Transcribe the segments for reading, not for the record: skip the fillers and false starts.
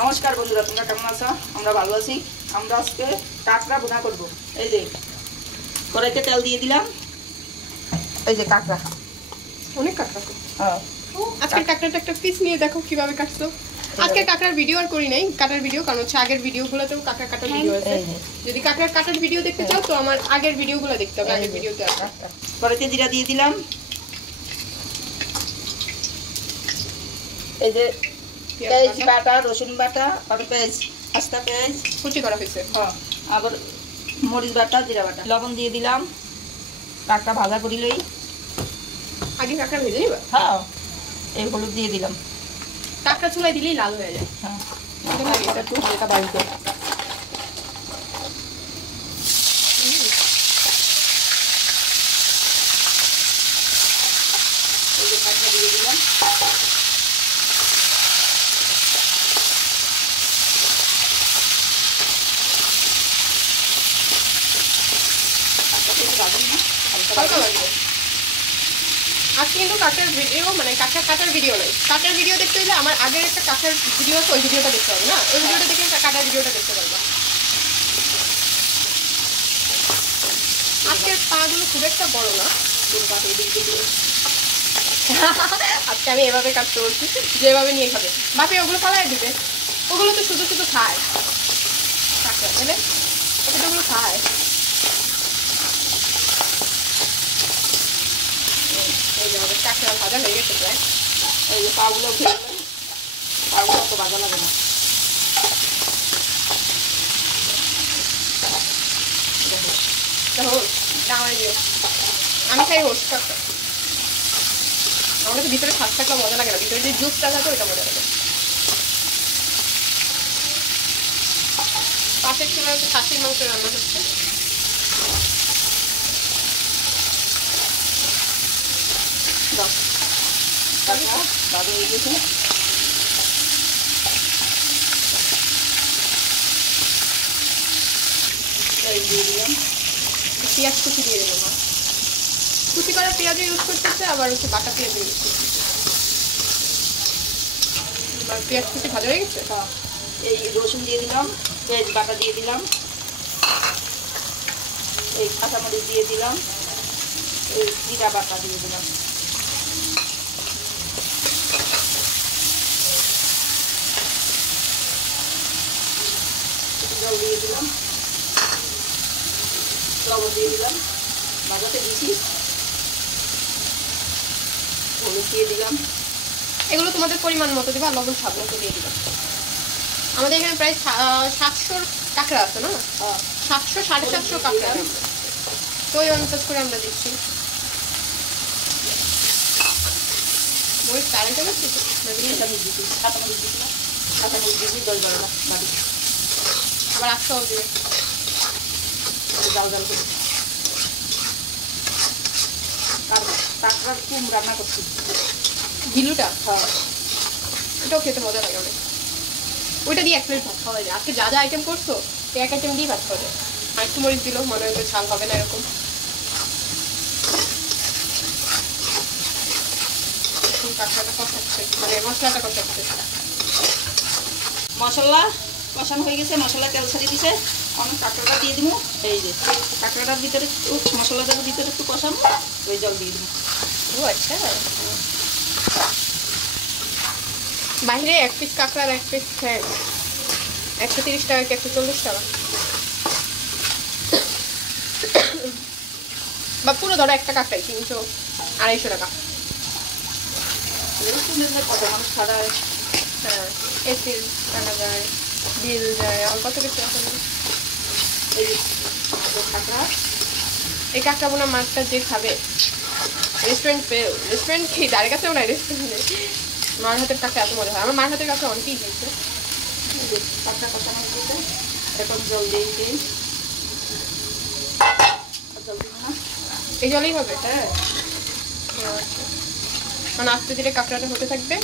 নমস্কার বন্ধুরা, তোমরা কেমন আছো? আমরা ভালো আছি। আমরা আজকে কাঁকড়া ভুনা করব। এই যে কড়াইতে তেল দিয়ে দিলাম। এই যে কাঁকড়া, অনেক কাঁকড়া। হ্যাঁ, আজকে কাঁকড়াটা একটা পিস নিয়ে দেখো কিভাবে কাটছো। আজকে কাঁকড়ার ভিডিও আর করি নাই, কাটার ভিডিও, কারণ হচ্ছে আগের ভিডিওগুলোতেও কাঁকড়া কাটার ভিডিও আছে। যদি কাঁকড়ার কাটার ভিডিও দেখতে চাও তো আমার আগের ভিডিওগুলো দেখতে হবে। আগের ভিডিওতে আছে। কড়াইতে জিরা দিয়ে দিলাম। এই যে পেঁয়াজ বাটা, রসুন বাটা আর পেঁয়াজ, আস্তা পেঁয়াজ কুচি করা হয়েছে। হ্যাঁ, আবার মরিচ বাটা, জিরা বাটা, লবণ দিয়ে দিলাম। কাঁকড়া ভাজা করিলেই আগে কাঁকড়া ভেজে নিবা। হ্যাঁ, এই হলুদ দিয়ে দিলাম। কাঁকড়া চুলায় দিলেই লাল হয়ে যায়। হ্যাঁ, এটা একটু হালকা বাড়িতে এই যে কাঁকড়া দিয়ে দিলাম। হালকা লাগবে। আজকে কিন্তু কাঁকড়ার ভিডিও মানে কাঁকড়া কাটার ভিডিও নয়। কাটার ভিডিও দেখতে হলে আমার আগের একটা কাঁকড়ার ভিডিও আছে, ওই ভিডিওটা দেখতে হবে না? ওই ভিডিওটা দেখে কাটার ভিডিওটা দেখতে পারবা। আজকের পাগুলো খুব একটা বড় না। আজকে আমি এভাবে কাটতে বলছি, যেভাবে নিয়ে খাবে। বাপি ওগুলো পালায় দিবে। ওগুলো তো শুধু শুধু খায় কাঁকড়া, তাহলে ওগুলো খায়। কাঁকড়া ভাজা হয়ে গেছে প্রায়। এই যে পাগুলো উঠে গেল, পাগুলো তো ভাজা লাগে না। আমি খাই হোস কাঁকড়া। আমার কাছে ভিতরে স্বাদ থাকলে মজা লাগে না, ভিতরে যে জুসটা থাকে ওইটা মজা লাগে। পাশের চুলায় হচ্ছে খাসির মাংস রান্না হচ্ছে। ভালো হয়ে গেছে। দিয়ে দিলাম পেঁয়াজ কুচি দিয়ে দেবো। মা কুচি করা পেঁয়াজও ইউজ করতেছে, আবার হচ্ছে বাটা পেঁয়াজও ইউজ করতেছে। এবার পেঁয়াজ কুচি ভাজা হয়ে গেছে। এই রসুন দিয়ে দিলাম, পেঁয়াজ বাটা দিয়ে দিলাম, এই কাঁচামরিচ দিয়ে দিলাম, এই জিরা বাটা দিয়ে দিলাম। জল দিয়ে দিলাম, লবণ দিয়ে দিলাম, ভাজাতে দিয়েছি, হলুদ দিয়ে দিলাম। এগুলো তোমাদের পরিমাণ মতো দেবে, আর লবণ স্বাদ মতো দিয়ে দিবে। আমাদের এখানে প্রায় 700 কাঁকড়া আছে না? 700 750 কাঁকড়া, তো ওই অনুসার করে আমরা দিচ্ছি। মরিচ কারেন্টে গেছে, কাঁচামরিচ দিয়েছিলাম, কাঁচামরিচ দিয়েছি 10-12টা বাড়ি। আবার আস্তাও দেবে, জাল জাল করে। কাঁকড়ার কুম রান্না করছি, গিলুটা। হ্যাঁ, এটাও খেতে মজা লাগে অনেক। ওইটা দিয়ে এক প্লেট ভাত খাওয়া যায়। আজকে যা যা আইটেম করছো এক আইটেম দিয়ে ভাত খাওয়া যায়। আর একটু মরিচ দিল, মনে হয় ঝাল হবে না এরকম। কাঁকড়াটা কষাচ্ছে, মানে মশলাটা কষাচ্ছে। মশলা কষানো হয়ে গেছে, মশলা তেল ছাড়িয়ে দিছে। অনেক কাঁকড়াটা দিয়ে দিব। এই যে কাঁকড়াটার ভিতরে মশলাটার ভিতরে একটু কষানো, ওই জল দিয়ে দিব। ও আচ্ছা, বাইরে এক পিস কাঁকড়ার এক পিস 130 টাকা কি 140 টাকা, বা পুরো ধরো একটা কাঁকড়াই 300-250 টাকা। কত মানুষ খাড়ায়। হ্যাঁ, এসির টাকা যায়, বিল যায়, আর কত কিছু আছে। এই যে কাঁকড়া, এই কাঁকড়া বোনা মাছটা যে খাবে রেস্টুরেন্ট কি তার কাছেও নাই। রেস্টুরেন্টে মার হাতের কাঁকড়া এত মজা হয়। আমার মার হাতের কাঁকড়া অনেকেই খেয়েছে। কাঁকড়া কষানো হয়ে গেছে, এখন জল দিয়ে দিই। জল দিব না, এই জলেই হবে। হ্যাঁ, মানে আস্তে ধীরে কাঁকড়াটা হতে থাকবে।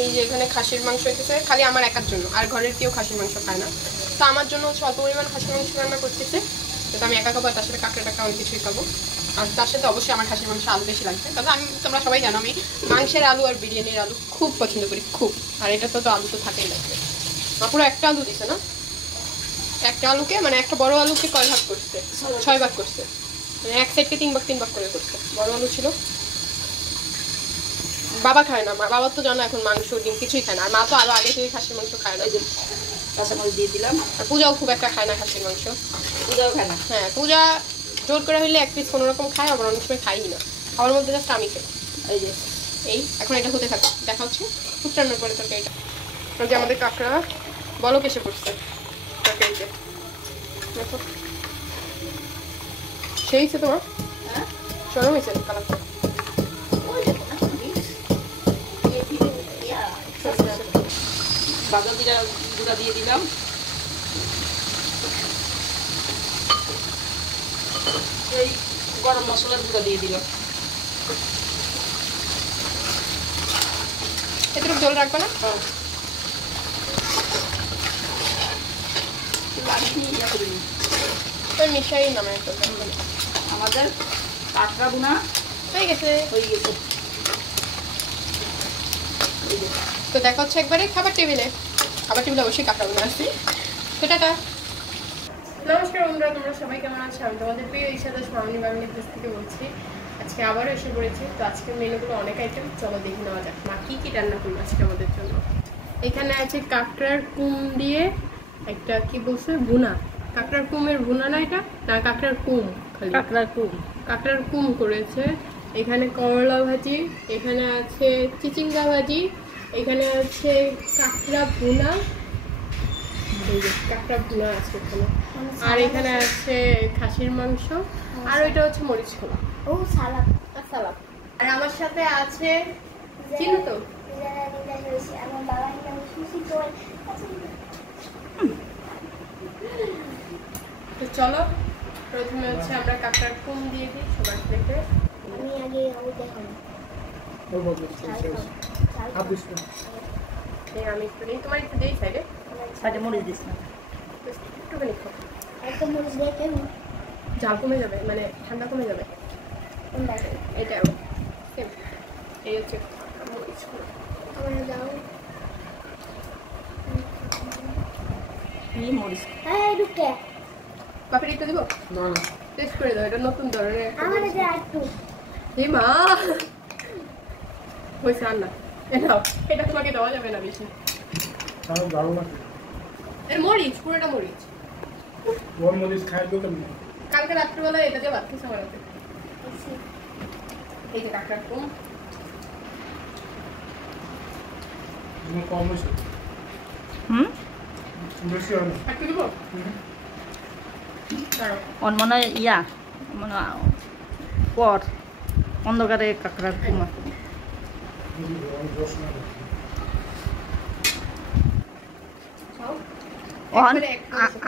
এই যে এখানে খাসির মাংস হইতেছে খালি আমার একার জন্য, আর ঘরের কেউ খাসির মাংস খায় না, তো আমার জন্য স্বল্প পরিমাণ খাসির মাংস রান্না করতেছে। তো আমি একা খাবো, তার সাথে কাঁকড়াটা অনেক কিছুই খাবো। আর তার সাথে অবশ্যই আমার খাসির মাংস আলু বেশি লাগবে। তবে তোমরা সবাই জানো আমি মাংসের আলু আর বিরিয়ানির আলু খুব পছন্দ করি, খুব। আর এটা তো আলু তো থাকেই লাগবে। পুরো একটা আলু দিছে না, একটা আলুকে মানে একটা বড় আলুকে কয় ভাগ করছে, 6 ভাগ করছে, মানে এক সাইডকে 3 ভাগ করে করছে। বড় আলু ছিল। বাবা খায় না, বাবা তো জানো এখন মাংস ডিম কিছুই খায় না। আর মা তো আরো আগে থেকে খাসির মাংস খায় না। কাঁচামরিচ দিয়ে দিলাম। আর পূজাও খুব একটা খায় না খাসির মাংস। পূজাও খায় না। হ্যাঁ, পূজা জোর করে হইলে এক পিস কোনো রকম খায়, আবার অনেক সময় খাই না। খাওয়ার মধ্যে জাস্ট আমি খাই। এই এখন এটা হতে থাকে, দেখা হচ্ছে ফুটানোর পরে তরকারিটা। ওই যে আমাদের কাঁকড়া বলক এসে পড়ছে তরকারিতে, দেখো সেই হচ্ছে তোমার সরম হয়েছে কালারটা। বাজার জিরা গুঁড়া দিয়ে দিলাম। এই গরম মশলার গুঁড়া দিয়ে দিলাম। এতটুকু জল রাখবে না? মিশাই নামে আমাদের কাঁকড়া ভুনা হয়ে গেছে। তো দেখা হচ্ছে একবারে খাবার টেবিলে। খাবার টেবিলে অবশ্যই কাঁকড়া ভুনা আসছি। তো টাটা। নমস্কার বন্ধুরা, তোমরা সবাই কেমন আছো? আমি তোমাদের প্রিয় ইশাদাস মামনি বাঙালি প্লেস থেকে বলছি। আজকে আবারও এসে পড়েছি। তো আজকের মেনুগুলো অনেক আইটেম, চলো দেখে নেওয়া যাক মা কি কি রান্না করবো আজকে আমাদের জন্য। এখানে আছে কাঁকড়ার কুম দিয়ে একটা কি বলছে ভুনা। কাঁকড়ার কুমের ভুনা না এটা, না কাঁকড়ার কুম, কাঁকড়ার কুম করেছে। এখানে করলা ভাজি, এখানে আছে চিচিঙ্গা ভাজি, এখানে আছে কাঁকড়া ভুনা, কাঁকড়া ভুনা আছে এখানে, আর এখানে আছে খাসির মাংস, আর ওইটা হচ্ছে মরিচ খোলা। ও সালাদ। আর সালাদ। আর আমার সাথে আছে চিনো তো আমার বাবা তো চলো প্রথমে হচ্ছে আমরা কাঁকড়ার কুম দিয়ে দিই সবার প্লেটে। আমি আগে ও দেখাবো আমি একটু নেই, তোমার একটু দিই সাইডে, সাইডে মরিচ দিস না, একটুখানি খাও। একটা মরিচ দিয়ে কেন ঝাল কমে যাবে, মানে ঠান্ডা কমে যাবে। এটা সেম, এই হচ্ছে মরিচ গুঁড়ো। আমার দাও। মরিচ হ্যাঁ ঢুকে বাপের একটু দিব না, টেস্ট করে দাও, এটা নতুন ধরনের। আমার এটা একটু এই মা হয়েছে রান্না, এটা তোমাকে দেওয়া যাবে না বেশি। এর মরিচ পুরোটা মরিচ, কালকে রাত্রিবেলায় এটা দিয়ে ভাত খেয়েছে আমার হাতে। এই যে কাঁকড়ার কুম, একটু দিব মনে হয় ইয়া মানে পর অন্ধকারে কাঁকড়ার কুমা।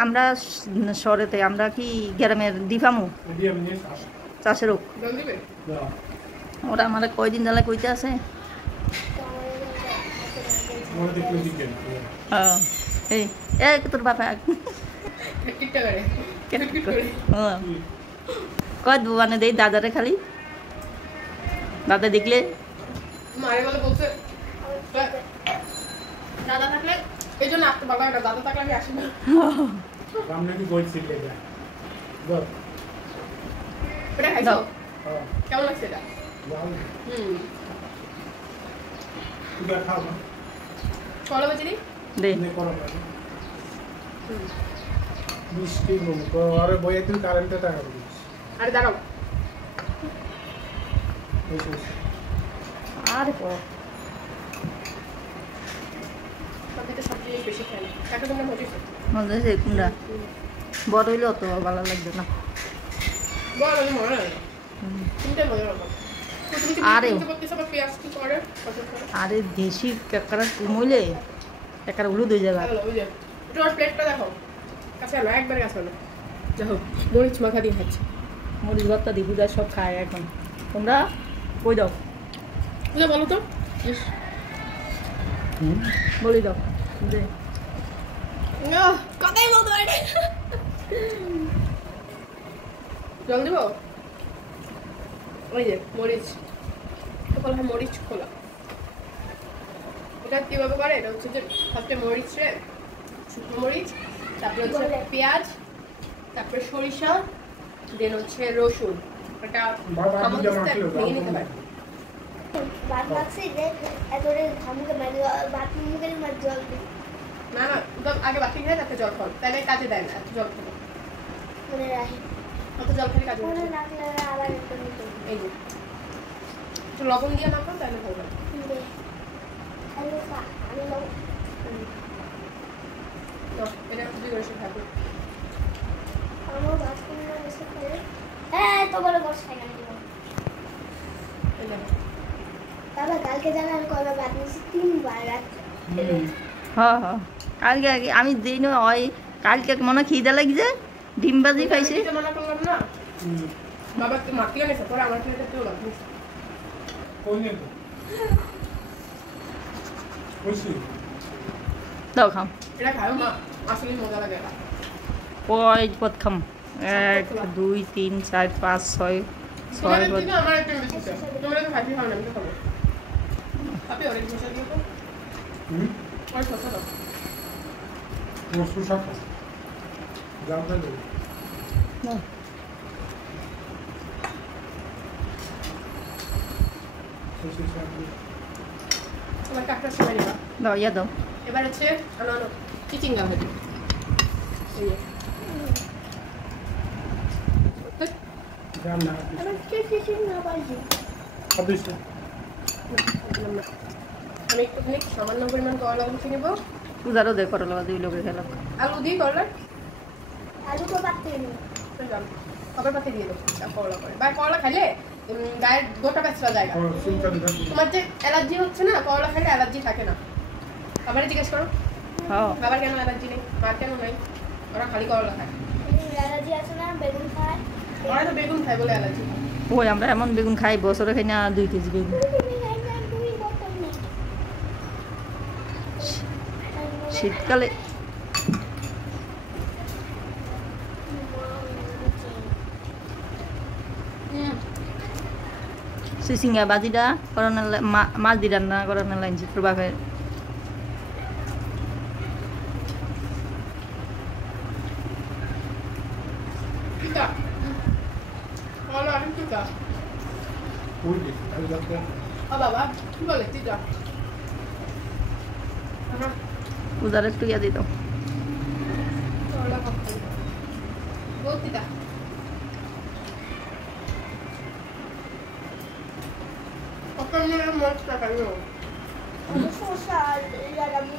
আমরা শহরেতে আমরা কি গ্রামের দিফামু চাষের ওরা আমার কয়দিন জ্বালা কইতে আছে। এই তোর বাপা কয় মানে দেই দাদারে, খালি দাদা দেখলে মারে বলে বলছে দাদা থাকলে এই জন্য আসতে বাবা, দাদা থাকলে আমি আসি না। কেমন লাগছে এটা? করলা ভাজি দে আরে দাঁড়াও, আর মজা হয়েছে কুমড়া, বড় হইলে অত ভালো লাগবে না। আরে দেশি কাঁকড়া কুমইলে একটা হলুদ হয়ে যাবে। প্লেটটা দেখো কাছে আলো, একবারে কাছে আলো। যাই হোক মরিচ মাখা দিয়ে খাচ্ছে, মরিচ ভর্তা দিয়ে পূজা সব খায় এখন। তোমরা কই দাও বলো তো, বলি দাও দে কথাই বলতে পারি। জল দিব ওই যে মরিচ, বলা হয় মরিচ খোলা। এটা কিভাবে করে, এটা হচ্ছে যে ফার্স্টে মরিচ রে, শুকনো মরিচ, তারপরে হচ্ছে পেঁয়াজ, তারপরে সরিষা, দেন হচ্ছে রসুন। এটা ভেঙে নিতে পারে। ভাত মাখছি যে এতরে ঘামুকে মারি ভাত মুখের মার জল দিই না না, আগে বাকি খেয়ে তারপরে জল খাও, তাহলে কাজে দেয় না এত জল খাবো। মনে রাখি অত জল খেলে কাজে মনে দেয় না। রাখলে আবার একটু নিতে এই যে একটু লবণ দিয়ে না খাও তাহলে ভালো লাগে। দে হ্যালো কা আমি লও তো এটা খুবই করে সে থাকবে। আমার ভাত করে এসে করে হ্যাঁ তো বড় বড় খাই না এই দেখো বাবা কালকে জানা আমি কয়বার ভাত নিয়েছি 3 বার রাত্রে হ্যাঁ হ্যাঁ, কালকে আগে আমি দিই না ওই কালকে মনে হয় খিদে লাগছে, ডিম ভাজি খাইছি। আমি মানা করলাম না বাবা, তুই মাখিয়ে নিয়েছে পরে আমার খেতে তুই মাখিয়ে নিয়েছে। দাও খাম, এটা খাও মা, আসলে মজা লাগে। কয় পদ খাম? 1 2 3 4 5 6 তোমাদের পদ। থেকে আমার একটা বেশি আছে, তোমরা তো ভাজি খাও না, আমি তো খাবো। আপনি অরেঞ্জ মশলা দিয়ে তো ওই শসা দাও। নাও। তোমার কাকড়া সময় নিবা। দাও ইয়া দাও। এবার হচ্ছে আনো আনো চিচিঙ্গা ভাজি। এই যে আমার কিছু না পারছি আমি একটুখানি সামান্য পরিমাণ করলা মুছে নেবো। পূজারও দে করলা দুই লোকে খেলাম। আলু দিয়ে করলা আলু তো পাতে নি খবর পাতে দিয়ে দেবো করলা করে। বা করলা খাইলে গায়ের গোটা পেঁচড়া জায়গা। তোমার যে অ্যালার্জি হচ্ছে না, করলা খাইলে অ্যালার্জি থাকে না। বাবারে জিজ্ঞেস করো হ্যাঁ, বাবার কেন অ্যালার্জি নেই, মার কেন নাই, ওরা খালি করলা খায়। অ্যালার্জি আছে না বেগুন খায় ওরা তো বেগুন খায় বলে অ্যালার্জি। ওই আমরা এমন বেগুন খাই, বছরে খাই না 2 কেজি বেগুন। শীতকালে চিচিঙ্গা বাজিটা করানো, মাছ দি রান্না করানো লাগছে প্রভাবের। পিতা করলা অনেক পিতা। ও বাবা কি বলে পিতা? পূজার একটু ইয়া দিত। করলা খাচ্ছে বহুত পিতা। আপনার মশলা খাইও শসা ইয়ার আমি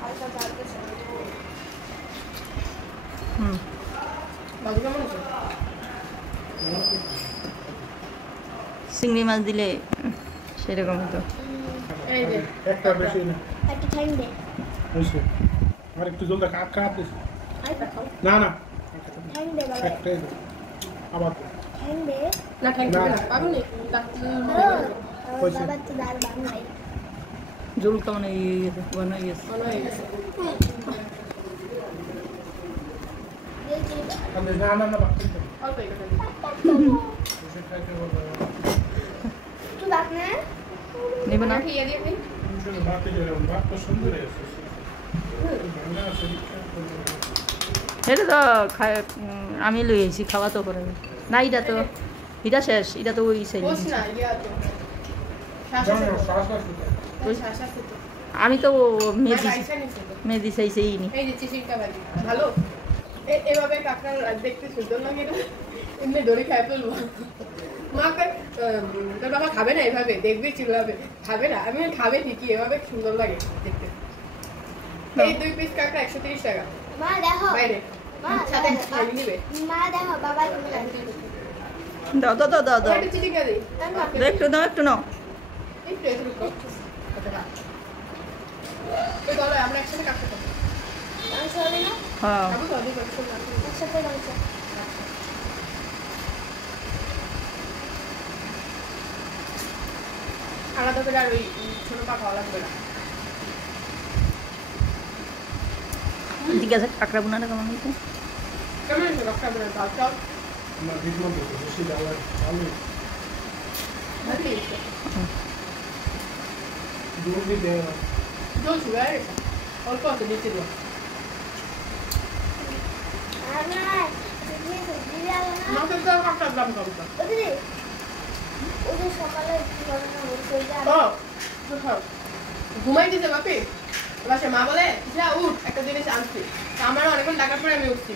হালকা জালতে চাই হুম, বাবু কেমন আছে? চিংড়ি মাছ দিলে সেরকম হতো। এই যে একটা বেশি না একটু ঠান্ডে হয়েছে আর একটু জলদি কাপ আইটা খাও না না ঠান্ডে বাবা একটাই দাও। আবার ঠান্ডে না থ্যাংক ইউ না পাবো নি বাবা তো ডাল বানাই জল কেমন হয়ে গেছে, বানাই গেছে। মনে হয়ে গেছে। না না না বাকি অল্প এটা বসে খাইতে বলবো তুই বাক না নেবে না? খেয়ে দিয়ে দিন। বাকি যেরকম বাক তো সুন্দর আছে বাংলা শরীরটা এটা তো আমি লই আইছি, খাওয়া তো করে না। এটা তো এটা শেষ, এটা তো ওই সাইড। বস না ইয়া তো শ্বাস যেমন আছে শ্বাস আছে তো শ্বাস আছে তো আমি তো মেদি মেদি নিছে তো। মেদি চাইছেই নি। এই যে চিচিঙ্গা ভাজি ভালো। এভাবে কাঁকড়া দেখতে সুন্দর লাগে না? এমনি দড়ি খাই ফেলবো। মা তোর বাবা খাবে না এভাবে, দেখবি চিল্লাবে, খাবে না। আমি খাবে ঠিকই, এভাবে সুন্দর লাগে দেখতে। এই 2 পিস কাঁকড়া 130 টাকা মা দেখো বাইরে, মা সাথে খাইয়ে নিবে। মা দেখো বাবা তুমি দাও দাও দাও দাও দাও, একটা চিচিঙ্গা দিই একটু দাও, একটু নাও। একটু একটু তো চলো আমরা একসাথে কাঁকড়া খাবো। মাংস হবে না হ্যাঁ, খাবো তো অনেক একসাথে মাংস। একসাথে মাংস আলাদা করে আর ওই ছোট পা খাওয়া লাগবে না। ঠিক আছে। কাঁকড়া বোনাটা কেমন হয়েছে? কেমন আছে কাঁকড়া বোনার ভাত চাল? না বিদ্যমান বেশি দাও ভালো জোর দিতে হবে। জল শুয়ে গেছে অল্প আছে নিচে দিও মাছের দাম কাঁকড়ার দাম কম তো ওদের সকালে ঘুমাই দিতে বাপি এবার সে মা বলে যা উঠ একটা জিনিস আনছি আমার অনেকক্ষণ ডাকার পরে আমি উঠছি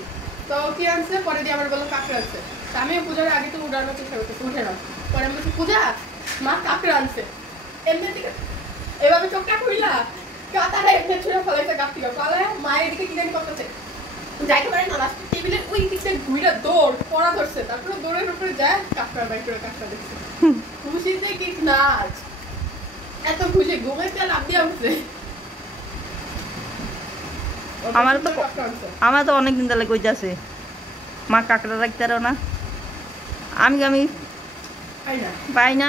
তো কি আনছে পরে দিয়ে আমার বললো কাঁকড়া আছে তা আমি পূজার আগে তো উঠার মতো উঠে না পরে আমি বলছি পূজা মা কাঁকড়া আনছে এমনি থেকে এভাবে চোখটা খুইলা কাতারা এমনি ছুঁড়ে ফলাইছে গাছ থেকে ফলে মায়ের এদিকে কি জানি করতেছে যাইতে পারে না লাস্ট টেবিলের ওই দিকে ঘুরে দৌড় পড়া ধরছে তারপরে দৌড়ের উপরে যায় কাঁকড়া বাই করে কাঁকড়া দেখছে খুশিতে কি নাচ এত খুশি ঘুমাইতে লাভ দিয়ে উঠছে আমার তো অনেক দিন তাহলে কইতাছে মা কাঁকড়া রাখতে পারো না আমি পাই না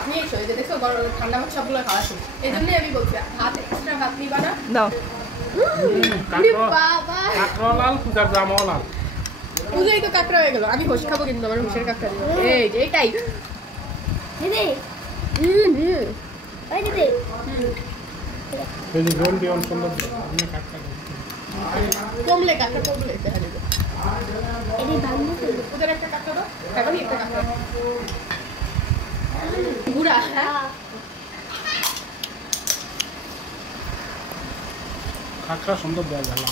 আপনি এসো এই যে দেখো ঠান্ডা ভাত সবগুলো খাওয়া শেষ এই জন্যই আমি বলছি ভাত এক্সট্রা ভাত নিবা না দাও বাবা কাঁকড়া লাল পূজার জামাও লাল। পুজোই তো কাঁকড়া হয়ে গেল আমি হোস খাবো কিন্তু আমার হোসের কাঁকড়া দিব এই যে এটাই দিদি ওই দিদি এই যে জল দিয়ে অনেক সুন্দর আমি কাঁকড়া কমলে কাঁকড়া কমলে দেখা যাবে এদি ভাঙলো ওদের একটা কাঁকড়া দাও এখনই একটা কাঁকড়া গুড়া হ্যাঁ কাঁকড়া সুন্দর দেওয়া গেল।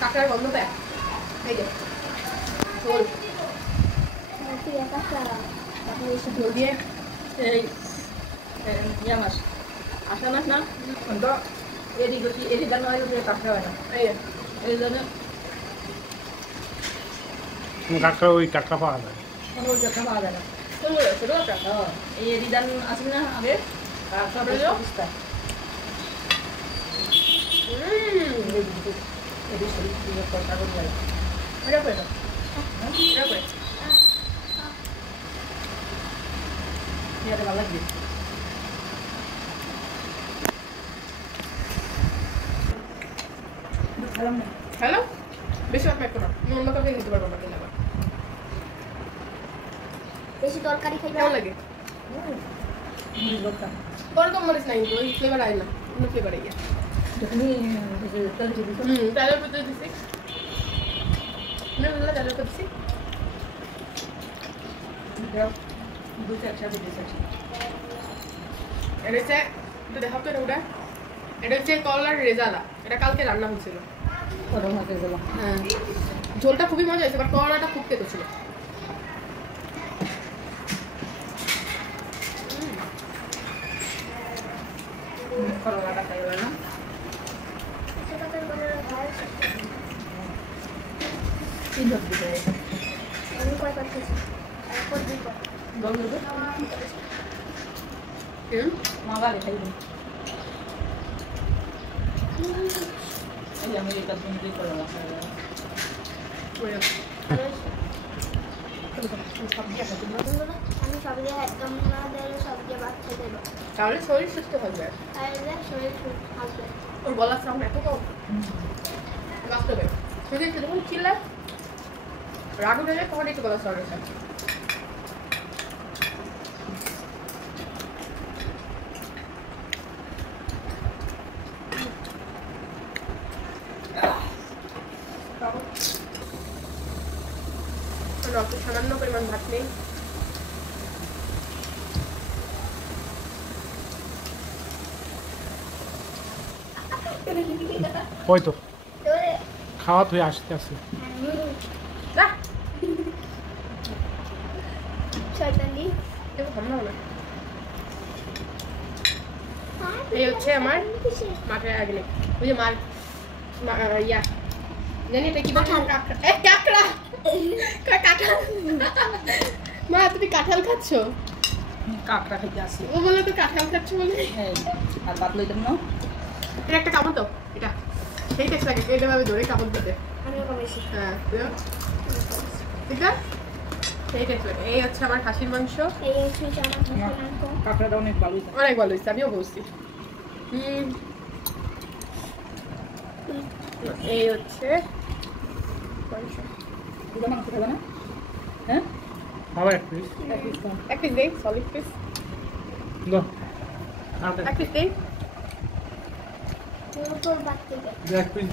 কাঁকড়ার গন্ধ দেয় এই যে ঝোল তুই একা খাওয়া ঝোল দিয়ে এই ইয়া মাছ আসা মাছ না তো এদি জানো কাঁকড়া হয় না এই জন্য কাঁকড়া ওই কাঁকড়া পাওয়া যায়। কোনো কাঁকড়া পাওয়া যায় না ছোট কাঁকড়া এই এদি জান আছে না আগে কাঁকড়া অবস্থা এদি শরীর কাঁকড়া করে যায় এটা করে দাও এটা করে এটা ভালো লাগবে হ্যালো বেশি ভাত মেকো না অন্য কাউকে দিতে পারবো না কিনা বেশি তরকারি খাইবা কেমন লাগে ওরকম মরিচ নাই ওই ফ্লেভার আয় না অন্য ফ্লেভার আইয়া তেলের ভিতরে দিছি তেলের ভিতরে দিছি এটা হচ্ছে একটু দেখাও তো এটা এটা হচ্ছে করলার রেজালা এটা কালকে রান্না হয়েছিল হ্যাঁ ঝোলটা খুবই মজা হয়েছে বাট করলাটা খুব খেতে ছিল করলাটা খাইবে না তিন ধর দিতে আমি কয় পাচ্ছি এখন দুই পাচ্ছি দল দেবে মাগালে খাইবে এই আমি এটা তুমি করলা আমি সব দিয়ে একদম না দিলে সব দিয়ে ভাত খেতে দেবো তাহলে শরীর সুস্থ থাকবে তাহলে শরীর আসবে ওর গলার সাউন্ড এত কম বাস্তবে যদি একটু যখন চিল্লায় রাগ উঠে যায় তখন একটু গলার সাউন্ড আছে সামান্য পরিমাণ ভাত নেই ওই তো খাওয়া তুই আসতে আসে শয়তানি এই হচ্ছে আমার মাঠের আগে ওই যে মার ইয়া জানি এটা কি কাঁকড়া কাঁঠাল মা তুমি কাঁঠাল খাচ্ছ কাঁকড়া খাইতে আসি ও বলে তো কাঁঠাল খাচ্ছ বলে আর ভাত লইতাম না এটা একটা কামড় তো এটা সেই টেস্ট লাগে এটা ভাবে ধরে কামড় দিতে আমিও কমেছি হ্যাঁ ঠিক আছে সেই টেস্ট লাগে এই হচ্ছে আমার খাসির মাংস এই হচ্ছে আমার মাংস কাঁকড়াটা অনেক ভালোই অনেক ভালো হয়েছে আমিও বলছি এই হচ্ছে মাংস খাবে না হ্যাঁ খাওয়া এক পিস এক পিস দেই, সলিড পিস। দাও এক পিস দেই। তোর বাদ থেকে এক পিস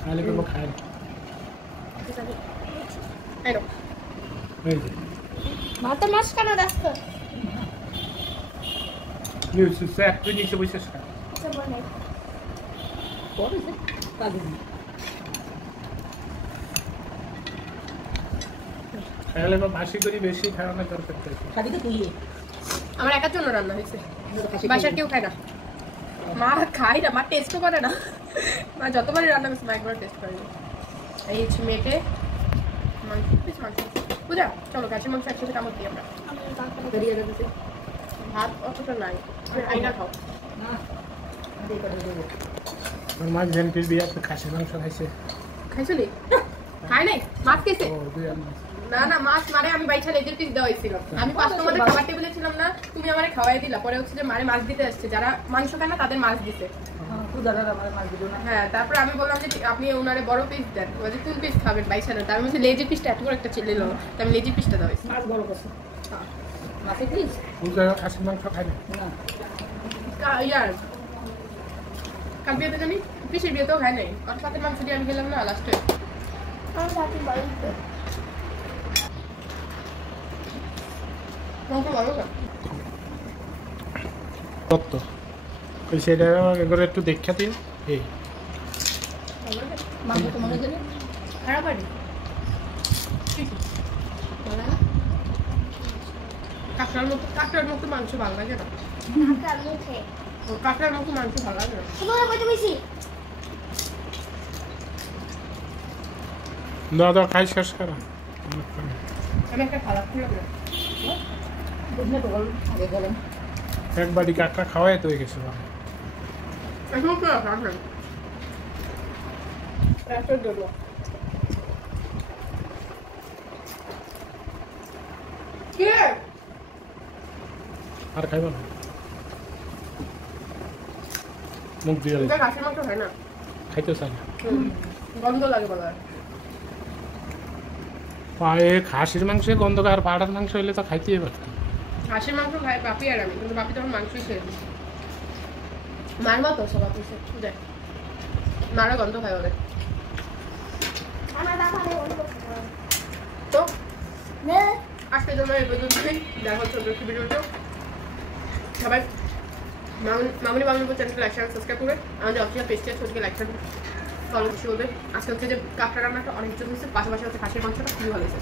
খাইলে করবো খাই এই নাও। এই যে ভাতে মাছ কেন রাখতো নিউজ এক পিস নিচে বসে খা আচ্ছা বানাই খাইলে বা বাসি করি বেশি খাওয়ানোর দরকার নেই আমার একার জন্য রান্না হয়েছে, বাসার কেউ খায় না। মা খায় না, মা টেস্টও করে না। মা যতবারই রান্না করছে মা একবার টেস্ট করে না। এই হচ্ছে মেটে মাংস, পিস মাংস। বুঝা, চলো গাছের মাংস একসাথে কামড় দিই আমরা। ভাত অতটা নাই, আইনা খাও। মাছ ভেন পিস দিয়ে একটা খাসির মাংস খাইছে খাইছলি? খাই নাই, মাছ খেয়েছে। ও দুই আর মাছ না না, মাছ মারে আমি বাইছা লেজের পিস দেওয়া হয়েছিল। আমি কাস্টমারদের খাবার টেবিলে ছিলাম না, তুমি আমারে খাওয়াই দিলা। পরে হচ্ছে যে মারে মাছ দিতে আসছে, যারা মাংস খায় না তাদের মাছ দিছে। হ্যাঁ, তারপরে আমি বললাম যে আপনি ওনারে বড় পিস দেন, বলছে কোন পিস খাবেন বাইছা না। আমি বলছি লেজের পিসটা এত বড় একটা ছেলে লোক, আমি লেজের পিসটা দেওয়া হয়েছি। মাছ বড় করছে মাছের পিস খাসির মাংস খাই না ইয়ার কাল বিয়েতে জানি পিসের বিয়েতেও খাই নাই, আর সাথে মাংস দিয়ে আমি গেলাম না লাস্টে। আমার সাথে বলতো মাংস ভালো না কত ওই সেটা একবার একটু দেখা দিন এই মাংস তো মনে জানি খারাপ হয়নি। কাঁকড়ার মতো মাংস ভালো লাগে না, কাকা মুখে কাঁকড়ার মতো মাংস ভালো লাগে না। তোমার কত বেশি দাদা খাই শেষ করা আমি একটা খারাপ খেয়ে না এক বাড়ি কাঁকড়া খাওয়াই তো হয়ে গেছে এখন তো রাখবেন একটা দেবো। কে আর খাইব না মুখ দিয়ে এটা খাসির মাংস হয় না, খাইতে চাই না গন্ধ লাগে বলা হয়। পায়ে খাসির মাংসে গন্ধ আর পাড়ার মাংস হইলে তো খাইতেই পারতাম হাঁসের মাংস খাই বাপি আর আমি, কিন্তু বাপি তখন মাংসই খেয়ে দিচ্ছে। মারবো তো সব অফিসে দেখ, মারা গন্ধ খাই ওদের। আমার বাবা তো নে আজকে জন্য এই পর্যন্তই, দেখা হচ্ছে অন্য একটি ভিডিওতে। সবাই মামুনি বাংলা চ্যানেলকে লাইক শেয়ার সাবস্ক্রাইব করবে, আমাদের অফিসিয়াল পেজটি আছে ওদিকে লাইক শেয়ার ফলো করতে বলবে। আজকে হচ্ছে যে কাঁকড়া রান্নাটা অনেক জন্য হচ্ছে, পাশাপাশি হচ্ছে খাসির মাংসটা খুবই ভালো হয়েছে।